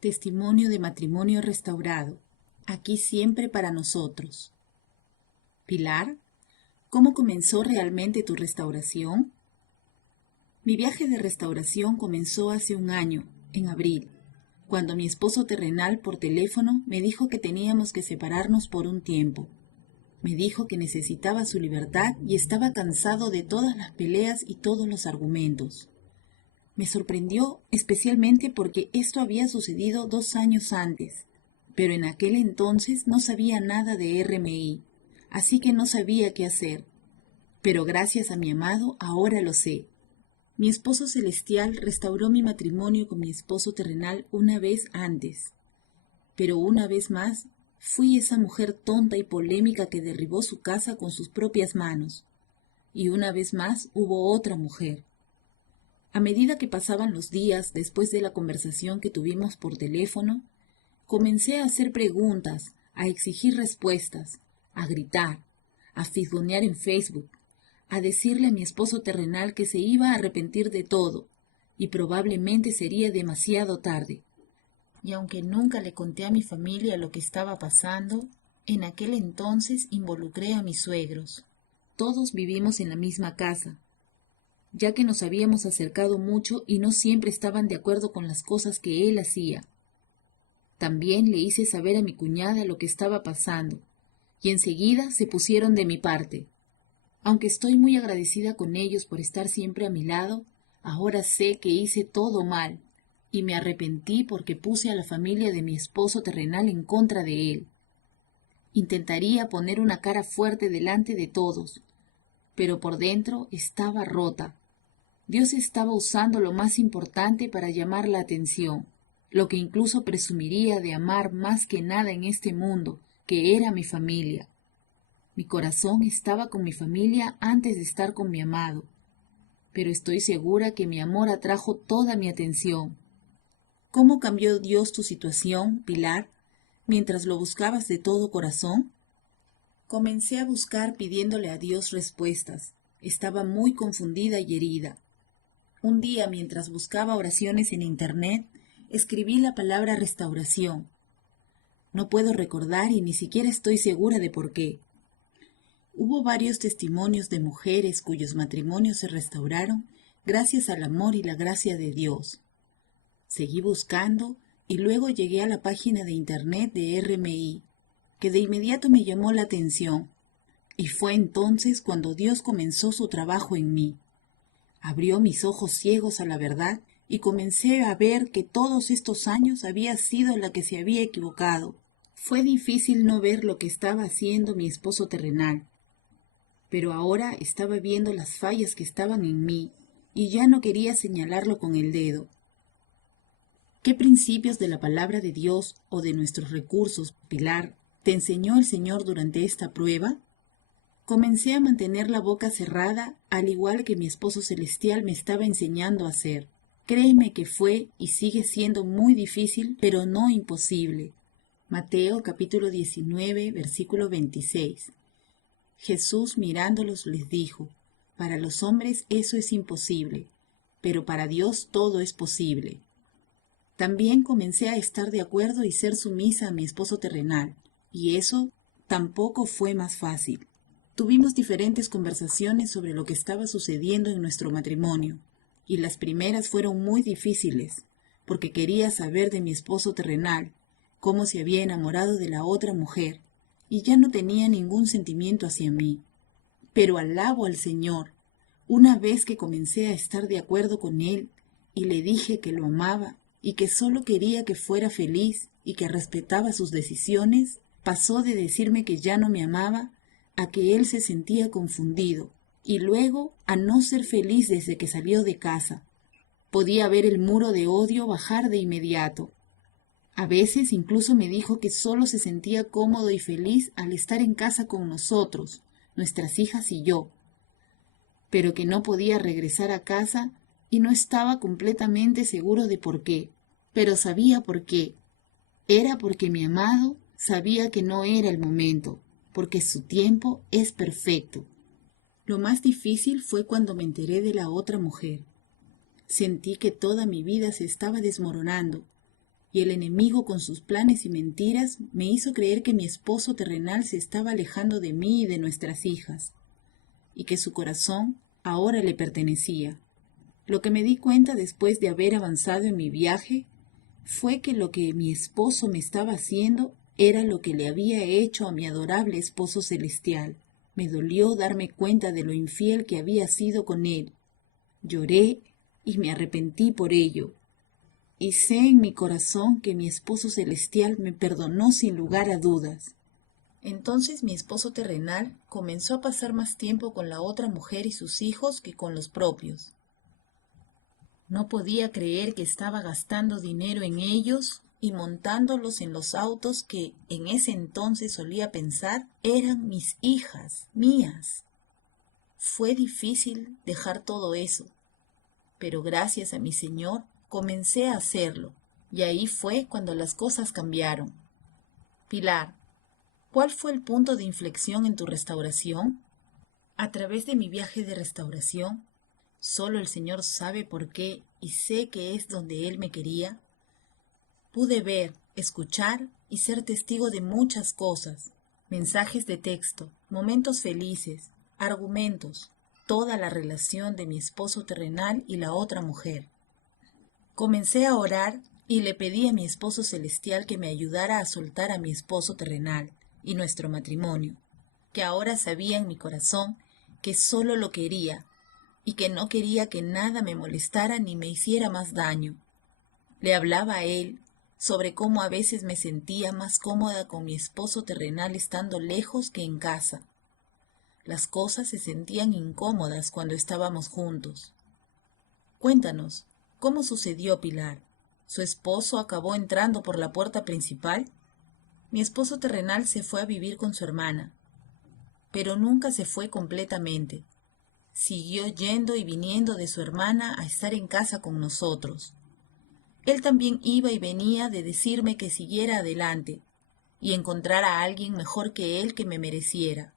Testimonio de matrimonio restaurado. Aquí siempre para nosotros. Pilar, ¿cómo comenzó realmente tu restauración? Mi viaje de restauración comenzó hace un año, en abril, cuando mi esposo terrenal por teléfono me dijo que teníamos que separarnos por un tiempo. Me dijo que necesitaba su libertad y estaba cansado de todas las peleas y todos los argumentos. Me sorprendió especialmente porque esto había sucedido 2 años antes, pero en aquel entonces no sabía nada de RMI, así que no sabía qué hacer. Pero gracias a mi amado ahora lo sé. Mi esposo celestial restauró mi matrimonio con mi esposo terrenal una vez antes, pero una vez más fui esa mujer tonta y polémica que derribó su casa con sus propias manos, y una vez más hubo otra mujer. A medida que pasaban los días después de la conversación que tuvimos por teléfono, comencé a hacer preguntas, a exigir respuestas, a gritar, a fisgonear en Facebook, a decirle a mi esposo terrenal que se iba a arrepentir de todo, y probablemente sería demasiado tarde. Y aunque nunca le conté a mi familia lo que estaba pasando, en aquel entonces involucré a mis suegros. Todos vivimos en la misma casa, ya que nos habíamos acercado mucho y no siempre estaban de acuerdo con las cosas que él hacía. También le hice saber a mi cuñada lo que estaba pasando, y enseguida se pusieron de mi parte. Aunque estoy muy agradecida con ellos por estar siempre a mi lado, ahora sé que hice todo mal, y me arrepentí porque puse a la familia de mi esposo terrenal en contra de él. Intentaría poner una cara fuerte delante de todos, pero por dentro estaba rota. Dios estaba usando lo más importante para llamar la atención, lo que incluso presumiría de amar más que nada en este mundo, que era mi familia. Mi corazón estaba con mi familia antes de estar con mi amado, pero estoy segura que mi amor atrajo toda mi atención. ¿Cómo cambió Dios tu situación, Pilar, mientras lo buscabas de todo corazón? Comencé a buscar pidiéndole a Dios respuestas. Estaba muy confundida y herida. Un día, mientras buscaba oraciones en Internet, escribí la palabra restauración. No puedo recordar y ni siquiera estoy segura de por qué. Hubo varios testimonios de mujeres cuyos matrimonios se restauraron gracias al amor y la gracia de Dios. Seguí buscando y luego llegué a la página de Internet de RMI, que de inmediato me llamó la atención, y fue entonces cuando Dios comenzó su trabajo en mí. Abrió mis ojos ciegos a la verdad y comencé a ver que todos estos años había sido la que se había equivocado. Fue difícil no ver lo que estaba haciendo mi esposo terrenal, pero ahora estaba viendo las fallas que estaban en mí y ya no quería señalarlo con el dedo. ¿Qué principios de la palabra de Dios o de nuestros recursos, Pilar, te enseñó el Señor durante esta prueba? Comencé a mantener la boca cerrada, al igual que mi esposo celestial me estaba enseñando a hacer. Créeme que fue y sigue siendo muy difícil, pero no imposible. Mateo capítulo 19, versículo 26. Jesús mirándolos les dijo, para los hombres eso es imposible, pero para Dios todo es posible. También comencé a estar de acuerdo y ser sumisa a mi esposo terrenal, y eso tampoco fue más fácil. Tuvimos diferentes conversaciones sobre lo que estaba sucediendo en nuestro matrimonio, y las primeras fueron muy difíciles, porque quería saber de mi esposo terrenal, cómo se había enamorado de la otra mujer, y ya no tenía ningún sentimiento hacia mí. Pero alabo al Señor, una vez que comencé a estar de acuerdo con Él, y le dije que lo amaba, y que solo quería que fuera feliz, y que respetaba sus decisiones, pasó de decirme que ya no me amaba, a que él se sentía confundido, y luego a no ser feliz desde que salió de casa. Podía ver el muro de odio bajar de inmediato. A veces incluso me dijo que solo se sentía cómodo y feliz al estar en casa con nosotros, nuestras hijas y yo, pero que no podía regresar a casa y no estaba completamente seguro de por qué, pero sabía por qué. Era porque mi amado sabía que no era el momento, porque su tiempo es perfecto. Lo más difícil fue cuando me enteré de la otra mujer. Sentí que toda mi vida se estaba desmoronando. y el enemigo con sus planes y mentiras me hizo creer que mi esposo terrenal se estaba alejando de mí y de nuestras hijas, y que su corazón ahora le pertenecía. Lo que me di cuenta después de haber avanzado en mi viaje fue que lo que mi esposo me estaba haciendo era lo que le había hecho a mi adorable esposo celestial. Me dolió darme cuenta de lo infiel que había sido con él. Lloré y me arrepentí por ello. Y sé en mi corazón que mi esposo celestial me perdonó sin lugar a dudas. Entonces mi esposo terrenal comenzó a pasar más tiempo con la otra mujer y sus hijos que con los propios. No podía creer que estaba gastando dinero en ellos y montándolos en los autos que en ese entonces solía pensar eran mis hijas, mías. Fue difícil dejar todo eso, pero gracias a mi Señor comencé a hacerlo, y ahí fue cuando las cosas cambiaron. Pilar, ¿cuál fue el punto de inflexión en tu restauración? A través de mi viaje de restauración, solo el Señor sabe por qué y sé que es donde Él me quería, pude ver, escuchar y ser testigo de muchas cosas, mensajes de texto, momentos felices, argumentos, toda la relación de mi esposo terrenal y la otra mujer. Comencé a orar y le pedí a mi esposo celestial que me ayudara a soltar a mi esposo terrenal y nuestro matrimonio, que ahora sabía en mi corazón que solo lo quería y que no quería que nada me molestara ni me hiciera más daño. Le hablaba a él sobre cómo a veces me sentía más cómoda con mi esposo terrenal estando lejos que en casa. Las cosas se sentían incómodas cuando estábamos juntos. Cuéntanos, ¿cómo sucedió, Pilar? ¿Su esposo acabó entrando por la puerta principal? Mi esposo terrenal se fue a vivir con su hermana, pero nunca se fue completamente. Siguió yendo y viniendo de su hermana a estar en casa con nosotros. Él también iba y venía de decirme que siguiera adelante y encontrara a alguien mejor que él que me mereciera,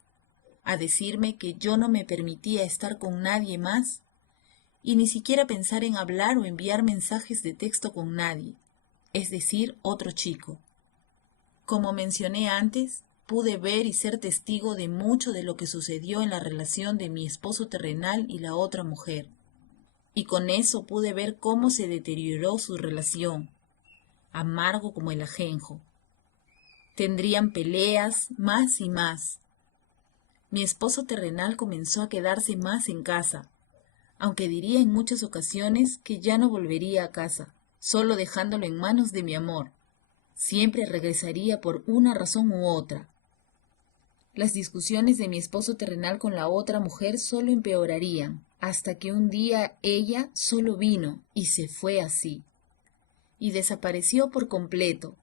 a decirme que yo no me permitía estar con nadie más y ni siquiera pensar en hablar o enviar mensajes de texto con nadie, es decir, otro chico. Como mencioné antes, pude ver y ser testigo de mucho de lo que sucedió en la relación de mi esposo terrenal y la otra mujer. Y con eso pude ver cómo se deterioró su relación, amargo como el ajenjo. Tendrían peleas más y más. Mi esposo terrenal comenzó a quedarse más en casa, aunque diría en muchas ocasiones que ya no volvería a casa, solo dejándolo en manos de mi amor. Siempre regresaría por una razón u otra. Las discusiones de mi esposo terrenal con la otra mujer solo empeorarían, hasta que un día ella solo vino y se fue así, y desapareció por completo,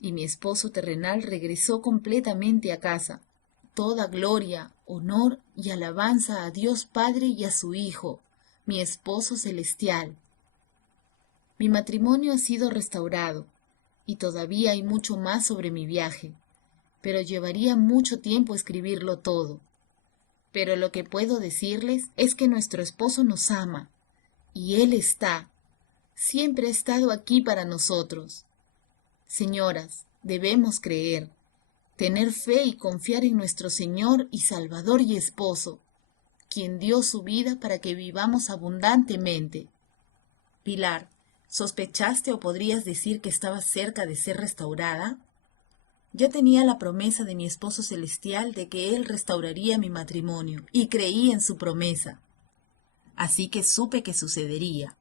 y mi esposo terrenal regresó completamente a casa. Toda gloria, honor y alabanza a Dios Padre y a su Hijo, mi esposo celestial. Mi matrimonio ha sido restaurado, y todavía hay mucho más sobre mi viaje, pero llevaría mucho tiempo escribirlo todo. Pero lo que puedo decirles es que nuestro esposo nos ama, y Él siempre ha estado aquí para nosotros. Señoras, debemos creer, tener fe y confiar en nuestro Señor y Salvador y Esposo, quien dio su vida para que vivamos abundantemente. Pilar, ¿sospechaste o podrías decir que estabas cerca de ser restaurada? Ya tenía la promesa de mi esposo celestial de que él restauraría mi matrimonio, y creí en su promesa. Así que supe que sucedería.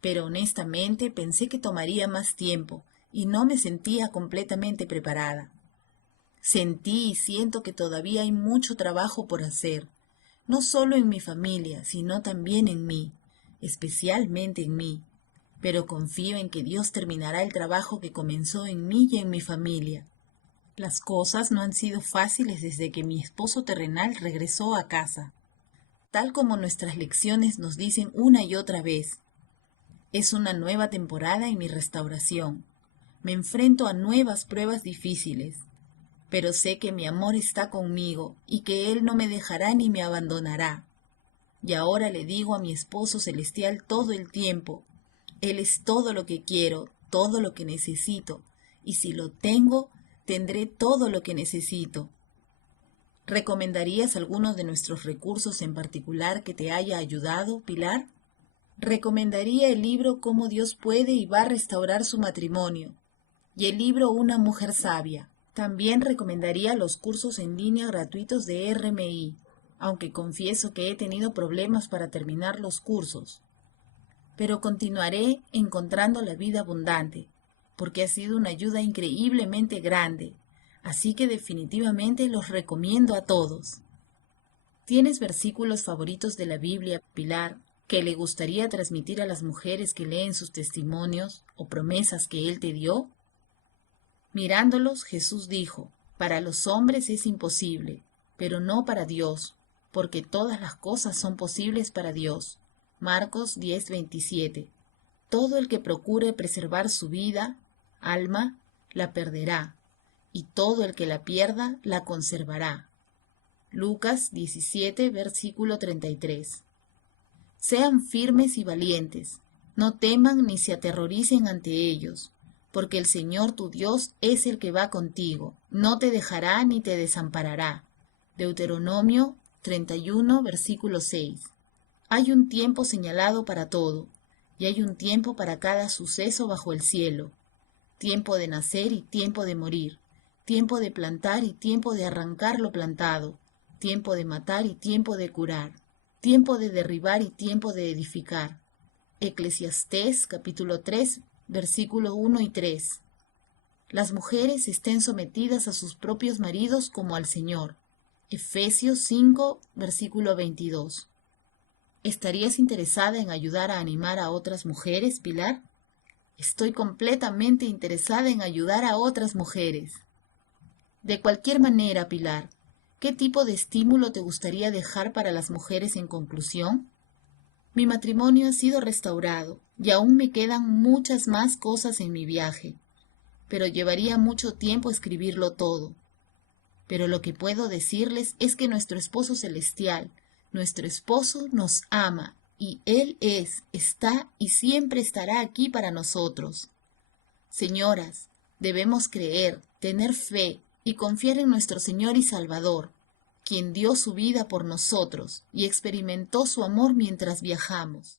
Pero honestamente pensé que tomaría más tiempo, y no me sentía completamente preparada. Sentí y siento que todavía hay mucho trabajo por hacer, no solo en mi familia, sino también en mí, especialmente en mí. Pero confío en que Dios terminará el trabajo que comenzó en mí y en mi familia. Las cosas no han sido fáciles desde que mi esposo terrenal regresó a casa. Tal como nuestras lecciones nos dicen una y otra vez, es una nueva temporada en mi restauración. Me enfrento a nuevas pruebas difíciles, pero sé que mi amor está conmigo y que Él no me dejará ni me abandonará. Y ahora le digo a mi esposo celestial todo el tiempo: Él es todo lo que quiero, todo lo que necesito, y si lo tengo, tendré todo lo que necesito. ¿Recomendarías alguno de nuestros recursos en particular que te haya ayudado, Pilar? Recomendaría el libro Cómo Dios puede y va a restaurar su matrimonio y el libro Una mujer sabia. También recomendaría los cursos en línea gratuitos de RMI, aunque confieso que he tenido problemas para terminar los cursos. Pero continuaré encontrando la vida abundante, porque ha sido una ayuda increíblemente grande, así que definitivamente los recomiendo a todos. ¿Tienes versículos favoritos de la Biblia, Pilar, que le gustaría transmitir a las mujeres que leen sus testimonios o promesas que Él te dio? Mirándolos, Jesús dijo, para los hombres es imposible, pero no para Dios, porque todas las cosas son posibles para Dios. Marcos 10:27. Todo el que procure preservar su vida, alma, la perderá, y todo el que la pierda, la conservará. Lucas 17, versículo 33. Sean firmes y valientes, no teman ni se aterroricen ante ellos, porque el Señor tu Dios es el que va contigo, no te dejará ni te desamparará. Deuteronomio 31, versículo 6. Hay un tiempo señalado para todo, y hay un tiempo para cada suceso bajo el cielo. Tiempo de nacer y tiempo de morir, tiempo de plantar y tiempo de arrancar lo plantado, tiempo de matar y tiempo de curar, tiempo de derribar y tiempo de edificar. Eclesiastés capítulo 3, versículo 1 y 3. Las mujeres estén sometidas a sus propios maridos como al Señor. Efesios 5, versículo 22. ¿Estarías interesada en ayudar a animar a otras mujeres, Pilar? Estoy completamente interesada en ayudar a otras mujeres. De cualquier manera, Pilar, ¿qué tipo de estímulo te gustaría dejar para las mujeres en conclusión? Mi matrimonio ha sido restaurado y aún me quedan muchas más cosas en mi viaje, pero llevaría mucho tiempo escribirlo todo. Pero lo que puedo decirles es que nuestro esposo celestial, nuestro esposo nos ama y Él está y siempre estará aquí para nosotros. Señoras, debemos creer, tener fe y confiar en nuestro Señor y Salvador, quien dio su vida por nosotros y experimentó su amor mientras viajamos.